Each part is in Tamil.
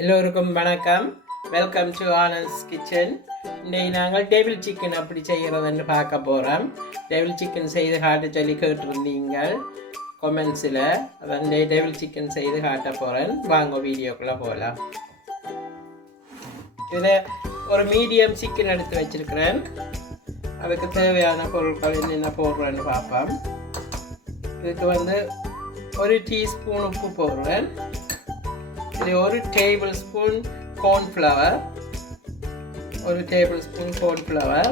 எல்லோருக்கும் வணக்கம். Welcome to Anand's kitchen. இன்றைக்கு நாங்கள் டேபிள் சிக்கன் அப்படி செய்கிறதுன்னு பார்க்க போகிறோம். டேபிள் சிக்கன் செய்து காட்ட சொல்லி கேட்டிருந்தீங்க கொமெண்ட்ஸில். அதான் டேபிள் சிக்கன் செய்து காட்ட போகிறேன். வாங்க வீடியோக்குள்ளே போகலாம். இதில் ஒரு மீடியம் சிக்கன் எடுத்து வச்சுருக்கிறேன். அதுக்கு தேவையான பொருட்கள் என்னென்ன போடுறேன்னு பார்ப்போம். இதுக்கு ஒரு டீஸ்பூன் உப்பு போடுறேன். இதில் ஒரு டேபிள் ஸ்பூன் கார்ன்ஃப்ளவர், ஒரு டேபிள் ஸ்பூன் கார்ன்ஃப்ளவர்,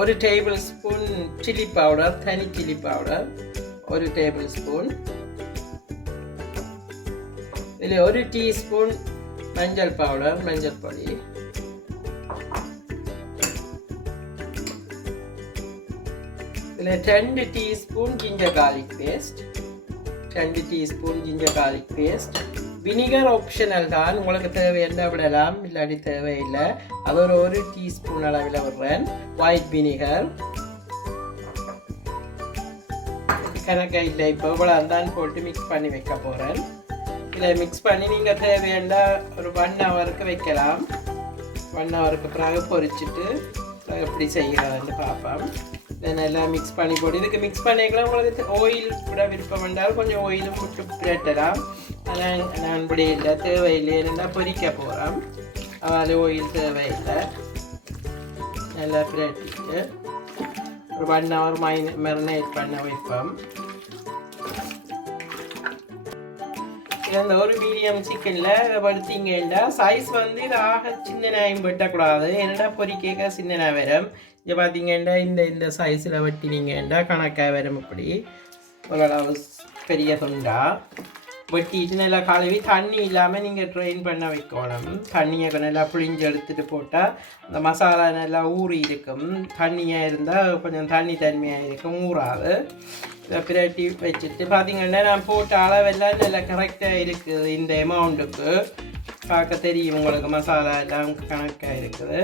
ஒரு டேபிள் ஸ்பூன் சில்லி பவுடர், தனி சில்லி பவுடர் ஒரு டேபிள் ஸ்பூன். இதில் ஒரு டீஸ்பூன் மஞ்சள் பவுடர், மஞ்சள் பொடி. இதில் 2 teaspoon ginger garlic paste, 2 teaspoon ginger garlic paste. Vinegar optional தான், உங்களுக்கு தேவையான விடலாம், இல்லாட்டி தேவையில்லை. அது ஒரு டீஸ்பூன் அளவில் விடுறேன். ஒயிட் வினிகர் கணக்கை இல்லை, இப்போ இவ்வளோ தான் போட்டு மிக்ஸ் பண்ணி வைக்க போகிறேன். இதை மிக்ஸ் பண்ணி நீங்கள் தேவையான ஒரு 1 ஹவருக்கு வைக்கலாம். 1 ஹவருக்கு பிறகு பொரிச்சிட்டு எப்படி செய்கிறதுன்னு பார்ப்போம். இதை நல்லா மிக்ஸ் பண்ணி போட்டு இதுக்கு மிக்ஸ் பண்ணிக்கலாம். உங்களுக்கு ஆயில் கூட விருப்பம் வேண்டால் கொஞ்சம் ஆயிலும் விட்டு பிரட்டலாம். ஆனால் நான் இப்படி இல்லை, தேவையில்லை, நல்லா பொரிக்க போகிறோம். அதில் ஆயில் தேவையில்லை. நல்லா பிரட்டிட்டு ஒரு 1 ஹவர் மெரினேட் பண்ண வைப்போம். இந்த ஒரு மீடியம் சிக்கனில் படுத்திங்கன்னா சைஸ் இது ஆக சின்ன நாயும் வெட்டக்கூடாது. என்னடா பொரிக்க சின்ன நாய் வரும். இங்கே பார்த்தீங்கன்னா இந்த சைஸில் வெட்டினீங்கன்னா கணக்காக வரும். இப்படி ஓரளவு பெரிய துண்டா வெட்டிட்டு நல்லா கழுவி தண்ணி இல்லாமல் நீங்கள் ட்ரெயின் பண்ண வைக்கணும். தண்ணியை நல்லா புழிஞ்சு எடுத்துகிட்டு போட்டால் அந்த மசாலா நல்லா ஊறி இருக்கும். தண்ணியாக இருந்தால் கொஞ்சம் தண்ணியாக இருக்கும், ஊறாது. இதை பிரட்டி வச்சுட்டு பார்த்தீங்கன்னா நான் போட்ட அளவெல்லாம் நல்லா கரெக்டாக இருக்குது. இந்த அமௌண்ட்டுக்கு பார்க்க தெரியும் உங்களுக்கு, மசாலா எல்லாம் கணக்காக இருக்குது.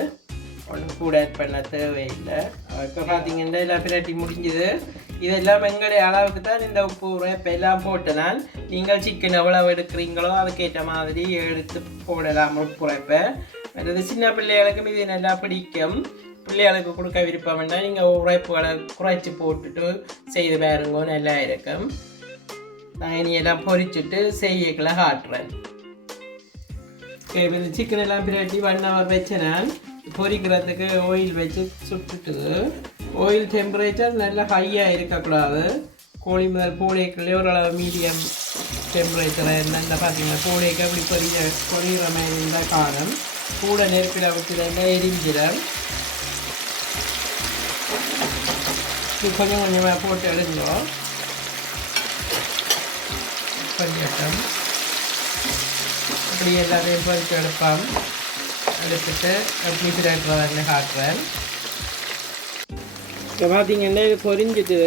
ஒன்றும் கூட ஆட் பண்ண தேவையில்லை. இப்போ பார்த்தீங்கன்னா எல்லாம் பிரட்டி முடிஞ்சுது. இதெல்லாம் எங்களுடைய அளவுக்கு தான் இந்த உப்பு இப்போ எல்லாம் போட்டனால் நீங்கள் சிக்கன் எவ்வளோ எடுக்கிறீங்களோ அதுக்கேற்ற மாதிரி எடுத்து போடலாம் உப்பு உரைப்பை. அது சின்ன பிள்ளைகளுக்கும் இது நல்லா பிடிக்கும். பிள்ளைகளுக்கு கொடுக்க விருப்பம் வேண்டாம், நீங்கள் உரைப்புகளை குறைச்சி போட்டுட்டு செய்து பாருங்க, நல்லா இருக்கும். நான் இனியெல்லாம் பொரிச்சுட்டு செய்யக்கெல்லாம் காட்டுறேன். சிக்கன் எல்லாம் பிரட்டி 1 ஹவர் வச்சேன். நான் பொரிக்கிறதுக்கு ஆயில் வச்சு சுட்டுட்டு, ஆயில் டெம்பரேச்சர் நல்லா ஹையாக இருக்கக்கூடாது. கோழி முதல் போடைக்குள்ளே ஓரளவு மீடியம் டெம்பரேச்சராக இருந்தால் பார்த்தீங்கன்னா போடைக்கு அப்படி பொரிகிற மாதிரி இருந்தால் காணும். கூட நெருப்பில் விட்டுதான் எரிஞ்சிடும். கொஞ்சம் கொஞ்சமாக போட்டு எடுந்தோம். கொஞ்சம் அப்படி எல்லாத்தையும் பொரிச்சு எடுப்போம். எடுத்துட்டு எப்படி பிரட்டுறதுன்னு காட்டுறேன். இப்போ பார்த்தீங்கன்னா இது பொரிஞ்சிட்டு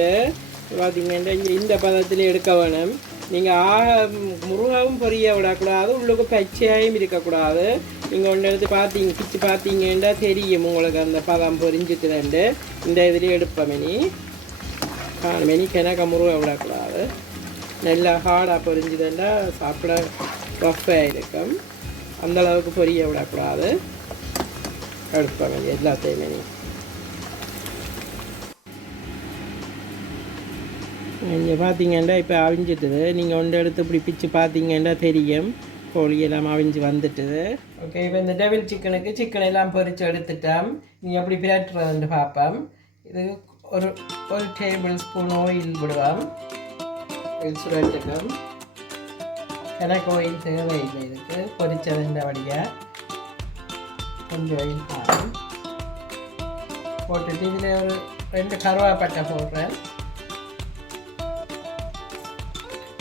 பார்த்தீங்கன்னா இந்த பதத்தில் எடுக்க வேணும். நீங்கள் முருகவும் பொரிய விடக்கூடாது, உள்ளுக்கு பச்சையாயும் இருக்கக்கூடாது. நீங்கள் ஒன்று எடுத்து பிச்சு பார்த்தீங்கன்னா தெரியும் உங்களுக்கு அந்த பதம் பொரிஞ்சிட்டுதுண்டு. இந்த இதுலேயே எடுப்பமேனி காணுமேனி கிணக்க முருக விடக்கூடாது. நல்லா ஹார்டாக பொரிஞ்சுதுண்டா சாப்பிட ரஃப்பாக இருக்கும். அந்தளவுக்கு பொரிய விடக்கூடாது. எடுப்பமேனி எல்லாத்தையுமே இங்கே பார்த்தீங்கன்னா இப்போ அவிஞ்சிட்டுது. நீங்கள் ஒன்று எடுத்து இப்படி பிச்சு பார்த்தீங்கன்னா தெரியும் கோழியெல்லாம் அவிஞ்சு வந்துட்டுது. ஓகே, இப்போ இந்த டேபிள் சிக்கனுக்கு சிக்கன் எல்லாம் பொரித்து எடுத்துட்டோம். நீங்கள் எப்படி பிரட்டுறதுன்னு பார்ப்போம். இது ஒரு டேபிள் ஸ்பூன் ஆயில் விடுவோம். ஆயில் சுரட்டுக்கும். எனக்கு ஆயில் தேவையில்லை, இதுக்கு பொரிச்சது இந்த வழியாக கொஞ்சம் ஆயில் ஆகும். போட்டுட்டு இதில் ஒரு 2 கருவாப்பட்டை போடுறேன்.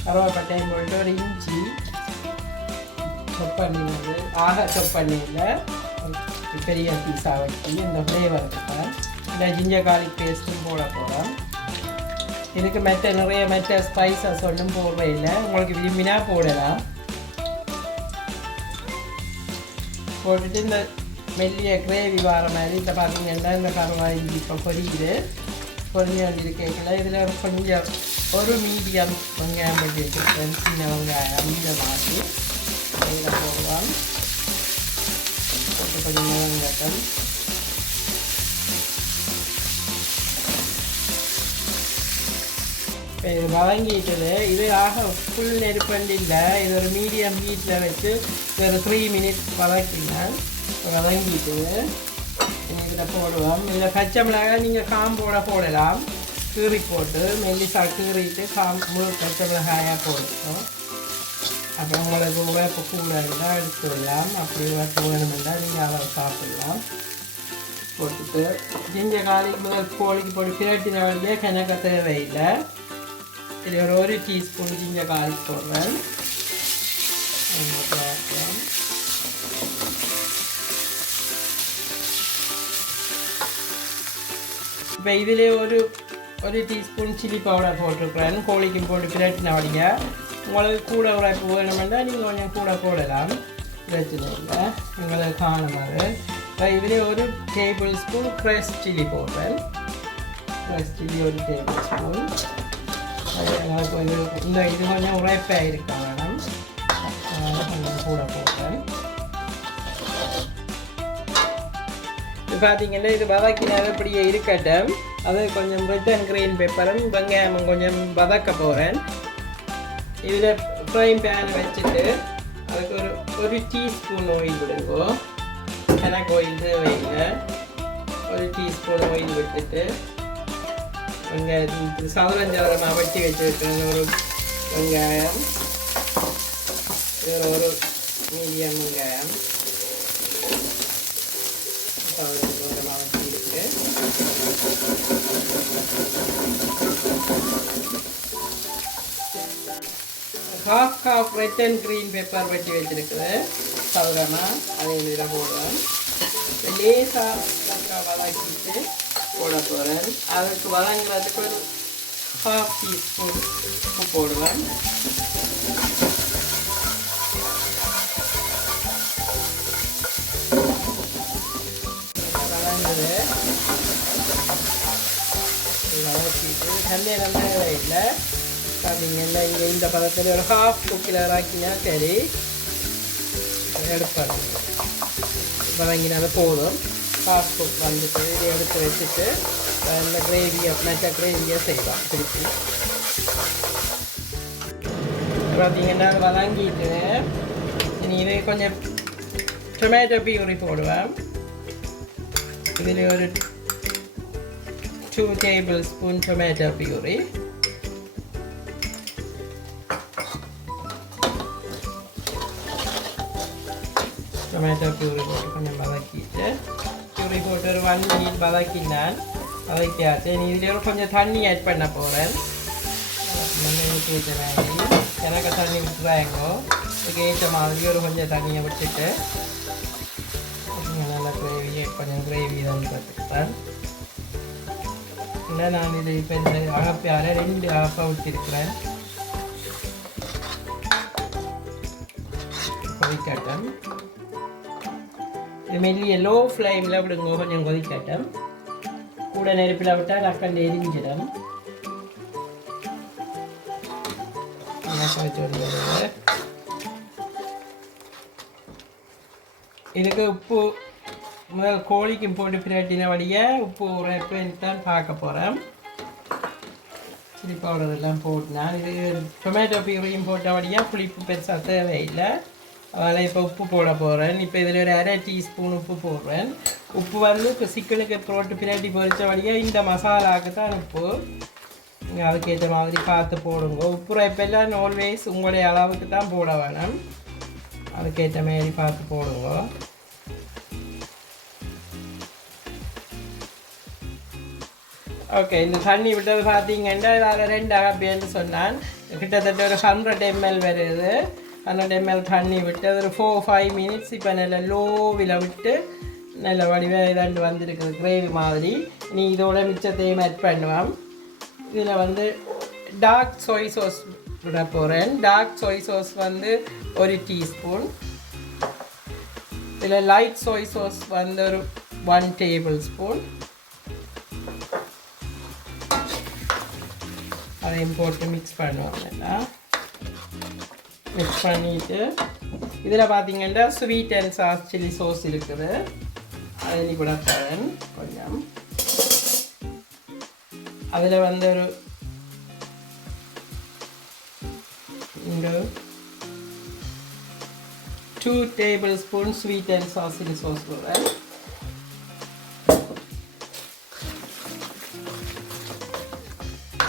கருவாப்பட்டையும் போட்டு ஒரு இஞ்சி சொப் பண்ணினது, சொப் பண்ணியில் பெரிய பீஸாக வச்சு இந்த ஃப்ளேவருக்கு இந்த ஜிஞ்சர் கார்லிக் பேஸ்ட்டும் போட போகிறோம். இதுக்கு நிறைய ஸ்பைசஸ் ஒன்றும் போடுறே இல்லை, உங்களுக்கு விரும்பினா போடலாம். போட்டுட்டு இந்த மெல்லிய கிரேவி வர மாதிரி இந்த பார்த்தீங்கன்னா இந்த கருவாய் இப்போ பொரியுது. பொரிஞ்சு வந்துருக்கேங்களா. இதில் கொஞ்சம் ஒரு மீடியம் வெங்காயம் வெட்டி வச்சுருக்கேன். சின்ன வெங்காயம் இதை மாற்றி இதில் போடலாம். போட்டு கொஞ்சம் வெங்காயம் இப்போ இது வதங்கிட்டுது. இது ஆக ஃபுல் நெருப்பண்டு இல்லை, இது ஒரு மீடியம் ஹீட்டில் வச்சு ஒரு 3 மினிட்ஸ் வதக்கினேன். வதங்கிட்டு இதில் போடுவோம். இதில் பச்சை மிளகாய் நீங்கள் காம்போட போடலாம், கீறி போட்டு மெல்லிசா கீறிட்டு முழு பச்சை மிளகாயாக போடுவோம். அப்புறம் உங்களுக்கு உழைப்பு கூட இருந்தால் எடுத்துடலாம், அப்படி உழைப்பு வேணுமென்றால் நீங்கள் அதை சாப்பிடலாம். போட்டுட்டு ஜிஞ்சர் கார்லிக் முதல் கோழிக்கு போட்டு பிரட்டின வழியே கிணக்க தேவையில்லை. இது ஒரு டீஸ்பூன் ஜிஞ்சர் கார்லிக் போடுறேன். இப்போ இதிலே ஒரு டீஸ்பூன் சில்லி பவுடர் போட்டிருக்கிறேன். கோழிக்கும் போட்டு பிரட்டின வழிய உங்களுக்கு கூட உழைப்பு வேணுமெண்டா நீங்கள் கொஞ்சம் கூட போடலாம், பிரச்சனை இல்லை. உங்களுக்கு காணுமாறு இப்போ இதிலே ஒரு டேபிள் ஸ்பூன் ஃப்ரெஷ் சில்லி போடுறேன். ஃப்ரெஷ் சில்லி ஒரு டேபிள் ஸ்பூன். இது கொஞ்சம் உரைப்பாக இருக்க வேணும், கொஞ்சம் கூட போடுறேன். இது பார்த்தீங்கன்னா இது வதக்கினது இப்படியே இருக்கட்டும். அது கொஞ்சம் ரெட் அண்ட் க்ரீன் பெப்பரும் வெங்காயமும் கொஞ்சம் வதக்க போகிறேன். இதில் ஃப்ரைங் பேன் வச்சுட்டு அதுக்கு ஒரு டீஸ்பூன் ஆயில் விடுங்கோ. எனக்கு ஆயில் தேவையில்லை. ஒரு டீஸ்பூன் ஆயில் விட்டுட்டு வெங்காயம் சதுரஞ்சவரமாக வெட்டி வச்சுருக்கேன். ஒரு வெங்காயம், ஒரு மீடியம் வெங்காயம் சதுரஞ்சவரமாக வெட்டியிருக்கு. Half red and green pepper வெட்டி வச்சுருக்குது சதுரமாக, அதை இதில் போடுவேன். லேசாக வதக்கிட்டு போட போகிறேன். அதுக்கு வதங்குறதுக்கு ஒரு ½ டீஸ்பூன் உப்பு போடுவேன். வதங்குது வதக்கிட்டு தண்ணியை நல்லா இல்லை பார்த்தீங்கன்னா இங்கே இந்த பதத்தில் ஒரு ½ குக்கில் இறக்கினா சரி எடுப்பாங்க. வதங்கினால போதும். ½ குக் வந்துட்டு இதை எடுத்து வச்சுட்டு இந்த கிரேவியை மற்ற கிரேவியை செய்வோம். திருப்பி பார்த்தீங்கன்னா அது வதங்கிட்டு இனி இதை கொஞ்சம் டொமேட்டோ பியூரி போடுவேன். இதில் ஒரு 2 டேபிள் ஸ்பூன் டொமேட்டோ பியூரி. டொமேட்டோ பியூரி போட்டு கொஞ்சம் வதக்கிட்டு பியூரி போட்டு ஒரு 1 மினிட் வதக்கினான். வதக்கியாச்சு. இதில் கொஞ்சம் தண்ணி ஆட் பண்ண போகிறேன். ஏற்ற மாதிரி எனக்கு தண்ணி விட்டுறாங்கோ. இதுக்கு ஏற்ற மாதிரி ஒரு கொஞ்சம் தண்ணியை விட்டுட்டு நல்லா கொஞ்சம் கிரேவி தான் பார்த்துக்கிட்டேன். இல்லை நான் இது இப்போ இந்த அகப்பியால் 2 அகப்பாக விட்டுருக்கிறேன். கொதிக்கட்டும். இது மெல்லிய லோ ஃப்ளேமில் விடுங்க, கொஞ்சம் கொதிக்கட்டும். கூட நெருப்பில் விட்டால் டக்கண்டு எரிஞ்சிடும். இதுக்கு உப்பு முதல் கோழிக்கு போட்டு பிரட்டின வழியை உப்பு உரைப்புன்னு தான் பார்க்க போகிறேன். சில்லி பவுடர் எல்லாம் போட்டுனா இது டொமேட்டோ பியூரியும் போட்ட வழியாக புளிப்பு பெருசாக தேவையில்லை. அதில் இப்போ உப்பு போட போகிறேன். இப்போ இதில் ஒரு அரை டீஸ்பூன் உப்பு போடுறேன். உப்பு வந்து இப்போ சிக்கனுக்கு போட்டு பிரட்டி பொரித்த வழியாக இந்த மசாலாவுக்கு தான் உப்பு. நீங்கள் அதுக்கேற்ற மாதிரி பார்த்து போடுங்க. உப்பு உரைப்பெல்லாம் ஆல்வேஸ் உங்களுடைய அளவுக்கு தான் போட வேணும், அதுக்கேற்ற மாதிரி பார்த்து போடுங்க. ஓகே, இந்த தண்ணி விட்டது பார்த்தீங்கன்னா அதில் 2 அகப்பேன்னு சொன்னான். கிட்டத்தட்ட ஒரு 100 ml வருது. 100 ml தண்ணி விட்டு அது ஒரு 4-5 மினிட்ஸ் இப்போ நல்ல லோவில் விட்டு நல்ல வடிவாக இதாண்டு வந்துருக்குது கிரேவி மாதிரி. நீ இதோட மிச்சத்தையும் ஆட் பண்ணுவேன். இதில் வந்து டார்க் சோய் சாஸ் விட போகிறேன். டார்க் சோய் சாஸ் வந்து 1 டீஸ்பூன். இதில் லைட் சோய் சாஸ் வந்து ஒரு 1 டேபிள் ஸ்பூன். அதையும் போட்டு மிக்ஸ் பண்ணுவோம் நல்லா. மிக்ஸ் பண்ணிவிட்டு இதில் பார்த்தீங்கன்னா sweet and sauce chilli sauce இருக்குது. அதில் கூட தரேன் கொஞ்சம். அதில் வந்து ஒரு 2 tablespoons sweet and sour chili sauce போடுறேன்.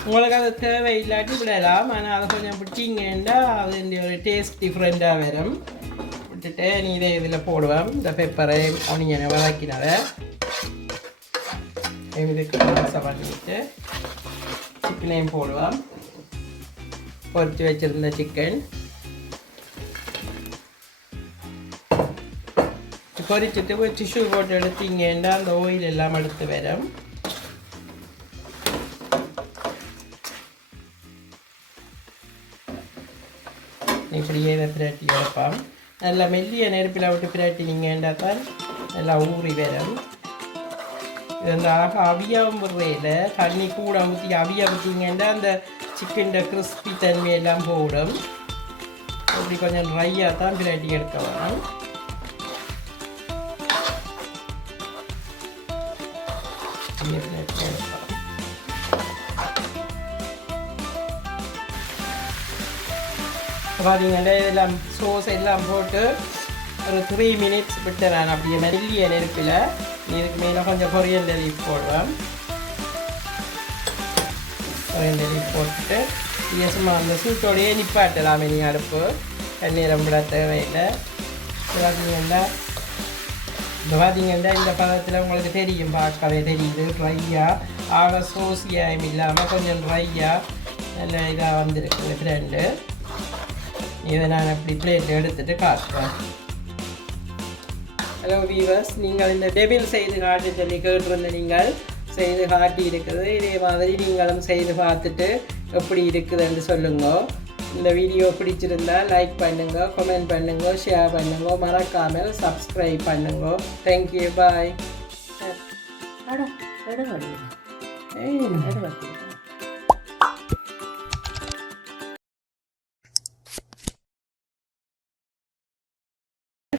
உங்களுக்கு அது தேவை இல்லாட்டி விடலாம். ஆனால் அதை கொஞ்சம் விட்டீங்கன்னா அது ஒரு டேஸ்ட் டிஃப்ரெண்ட்டாக வரும். விட்டுட்டு நீ இதை இதில் போடுவேன். இந்த பெப்பரை ஆனியனை வதக்கினதை இதுக்கு மாசம் பண்ணிட்டு சிக்கனையும் போடுவேன். பொரிச்சு வச்சுருந்த சிக்கன் பொரிச்சுட்டு டிஷ்யூ போட்டு எடுத்தீங்கன்னா அந்த ஆயில் எல்லாம் எடுத்து வரும். இப்படியே இதை பிரட்டி எடுப்பான். நல்லா மெல்லிய நெருப்பில் விட்டு பிரட்டினீங்கன்னா தான் நல்லா ஊறி வரும். இது வந்து அழகாக அவியாவும் விடுறையில் தண்ணி கூட ஊற்றி அவிய ஊற்றிங்கன்னா அந்த சிக்கன் கிறிஸ்பி தன்மையெல்லாம் போடும். அப்படி கொஞ்சம் ட்ரையாக தான் பிரட்டி எடுக்க வேணும். பார்த்தீங்கன்னா இதெல்லாம் சோஸ் எல்லாம் போட்டு ஒரு 3 minutes விட்டு நான் அப்படியே மெல்லிய நெருப்பில் இதுக்கு மேலே கொஞ்சம் கொரியண்டர் லீஃப் போடுவேன். கொரியண்டர் லீஃப் போட்டுட்டு சும்மா அந்த சூட்டோடையே நிப்பாட்டலாம். இனி அடுப்பு தண்ணீரம் விட தேவையில்லை. பார்த்தீங்கன்னா இந்த பதத்தில் உங்களுக்கு தெரியும், பார்க்கவே தெரியுது. ட்ரையாக ஆக சோசியாயம் இல்லாமல் கொஞ்சம் ட்ரையாக நல்ல இதாக வந்துருக்கு ஃப்ரெண்டு. இதை நான் அப்படி பிளேட்டில் எடுத்துகிட்டு காட்டுறேன். ஹலோ வீவர்ஸ், நீங்கள் இந்த டெபிள் செய்து காட்டி சொல்லி கேட்டிருந்த நீங்கள் செய்து காட்டி இருக்குது. இதே மாதிரி நீங்களும் செய்து பார்த்துட்டு எப்படி இருக்குதுன்னு சொல்லுங்க. இந்த வீடியோ பிடிச்சிருந்தால் லைக் பண்ணுங்க, கமெண்ட் பண்ணுங்க, ஷேர் பண்ணுங்க, மறக்காமல் சப்ஸ்கிரைப் பண்ணுங்க. தேங்க்யூ, பாய்.